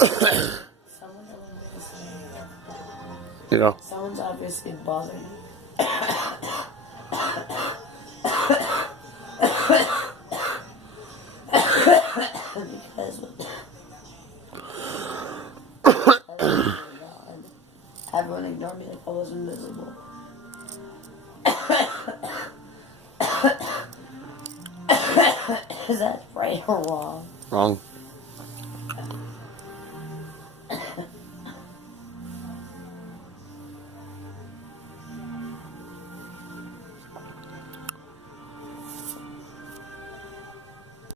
Someone You know. Someone's obviously bothering you. Because everyone ignored me like I was invisible. Is that right or wrong? Wrong.